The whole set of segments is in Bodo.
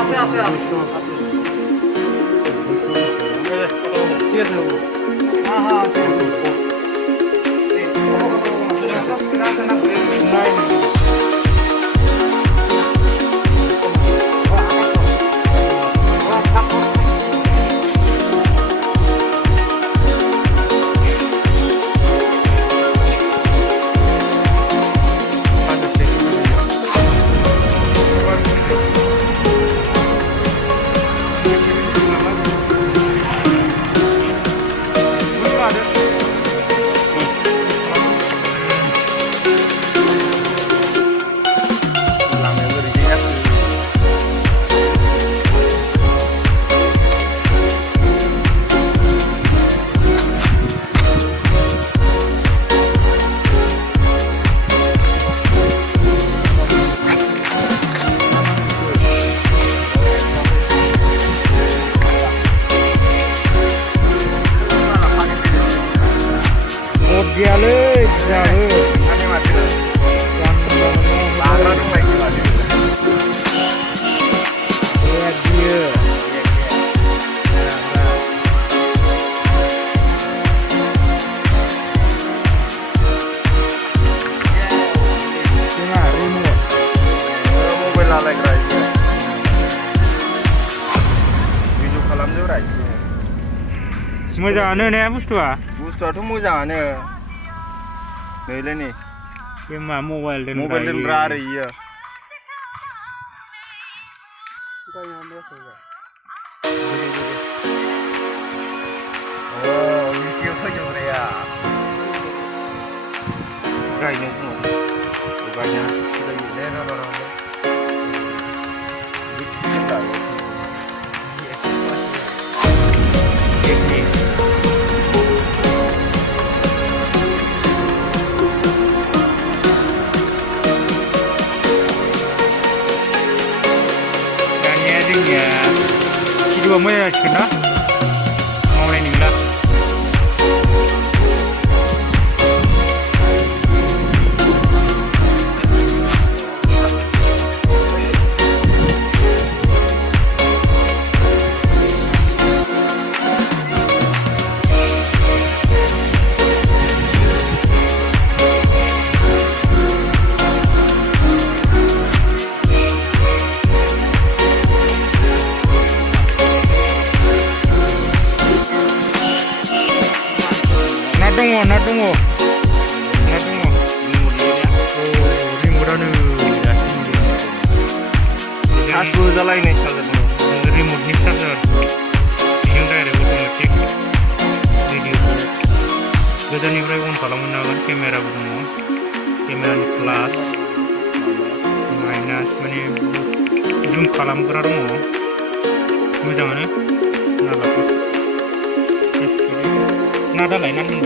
আছে আছে আছে আছে ঠিক আছে হ্যাঁ হ্যাঁ নাই Dialog, dialog. Ani mati. Lara tu baik mati. Lihat dia. Cuma remote. Mobile lalai kerai. Video kalam dia kerai. Mojaane ne bustuwa? Bustuwa tu mojaane. Nilai ni. Cuma mobile dan rare iya. Kita yang ambil saja. Oh, misi apa juga ya? Gaya ni. Gaya ni sikit lagi. Lena orang. Bukan kita. Ya, kita mau ya sih na, mau ini lah. Natungo. Remote anu. Asal jalan ini saja. Remote ni saja. Yang ada otomatik. Video. Jadi ni berapa on kalau mana kamera bukan. Kamera ni plus, minus, mana zoom kalau mana rumah. Macam mana? Nada lain nanti.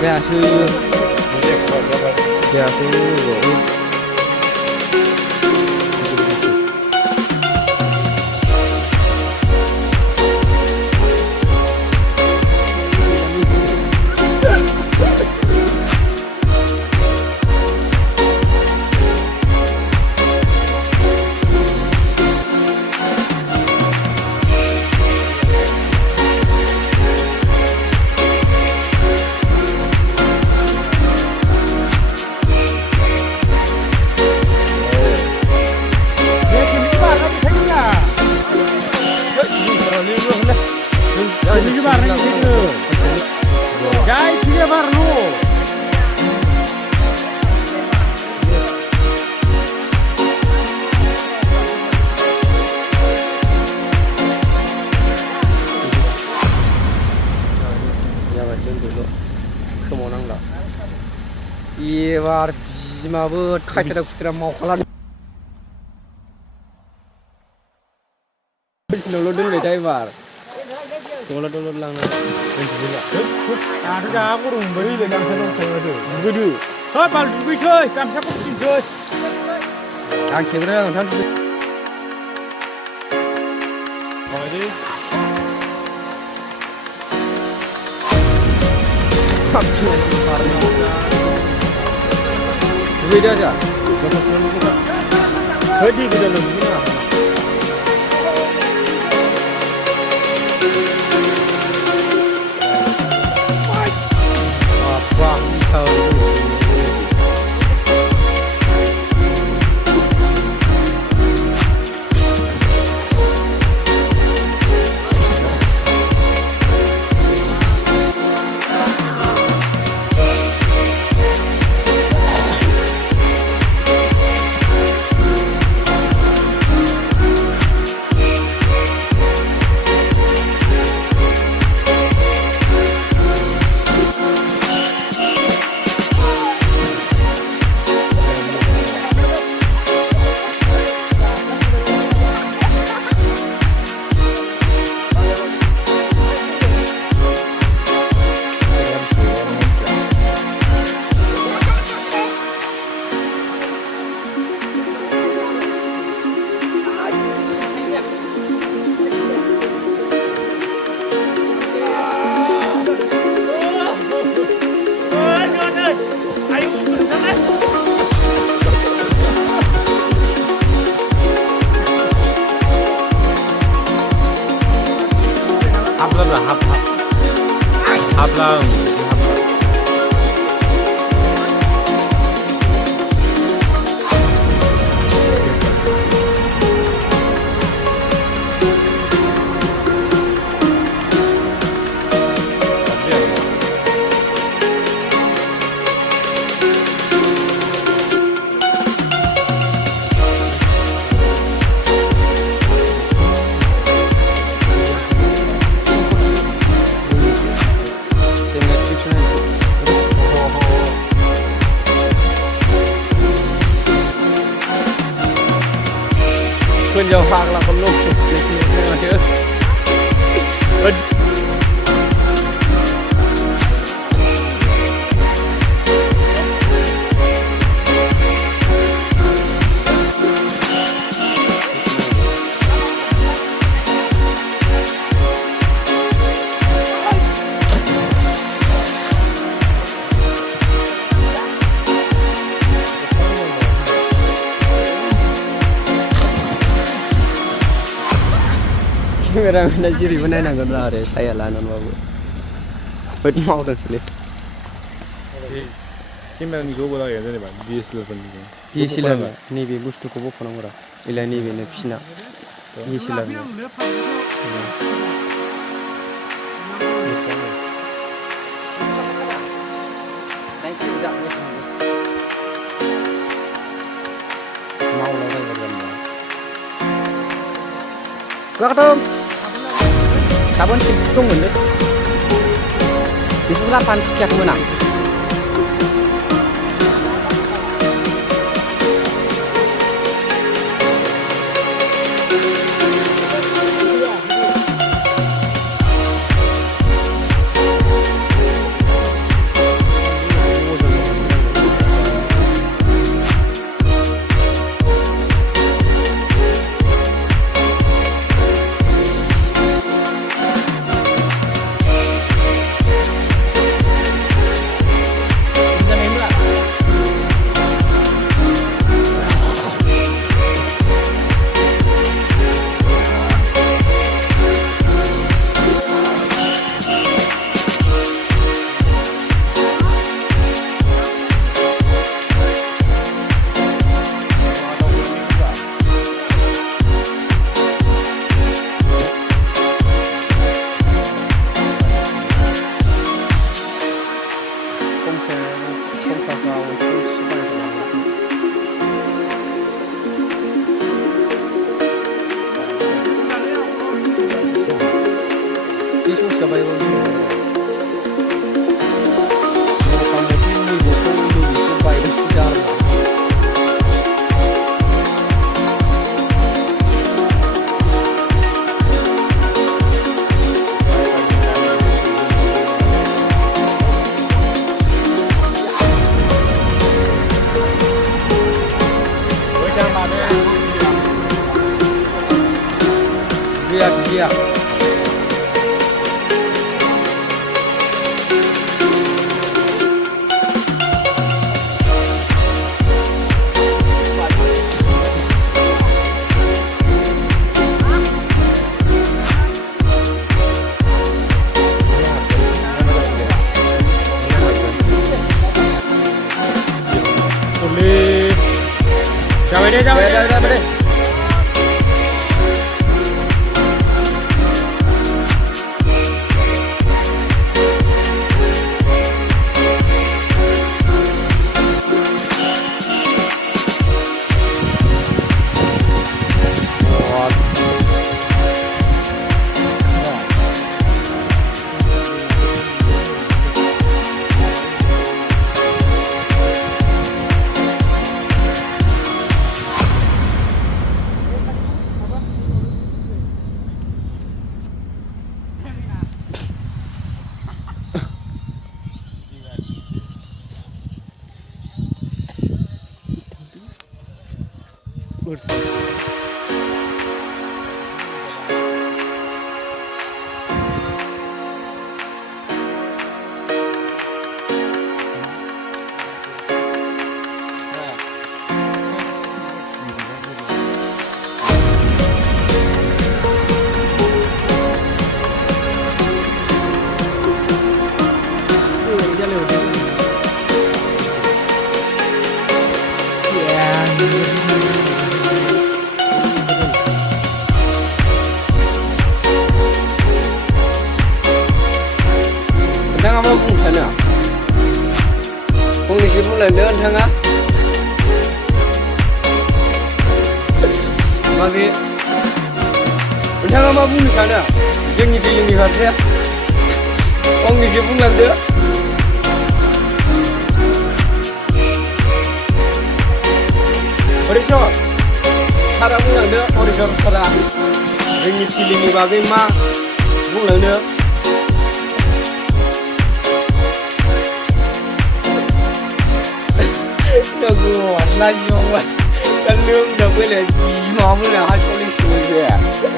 जायासै जायासै एबार बिमाबो खायथारा खुथारा मावखालानो बिसिनावल' दोनबाय दा एबार दलद लांनो दाथ' जा गरम मोनबाय होलै गामसा दंखायो दुगैदो है बाल दुगैसै गामसाखौ सिनसै आं खेबरा नोंथां माबायदि दुगैदो आजा है दै गोदान दुगैनाङा hablang Kun jauh lah perlu di sini aja. Kameramen aja di mana nanggur lah deh saya lanan babu. Bet mau dah sini. Kamera ni gua boleh ya ni bang DSLR pun. DSLR ni bi bus tu kau bukan orang. Ila ni bi ni pisna. DSLR ni. Nice juga macam ni. Mau lah orang berlambang. Gua kata sabun sih dong benda. Besok 8 tiket menang. जाबायबो मथा-मथि नैबेखौ बायदोंसो आरो Jyati. Boleh. Jawa deh. नोंथाङा मा बुंनो सानो फंनैसो बुंलांदो नोंथाङा माबे नोंथाङा मा बुंनो सानो जोंनि फिल्मनि फारसे फंनैसो बुंलांदो हरिचर सारा बुंलांदो हरिचर सारा जोंनि फिल्मनि बागै मा बुंलांदो Nggak langsung kan lu udah boleh mau mulai hasil ini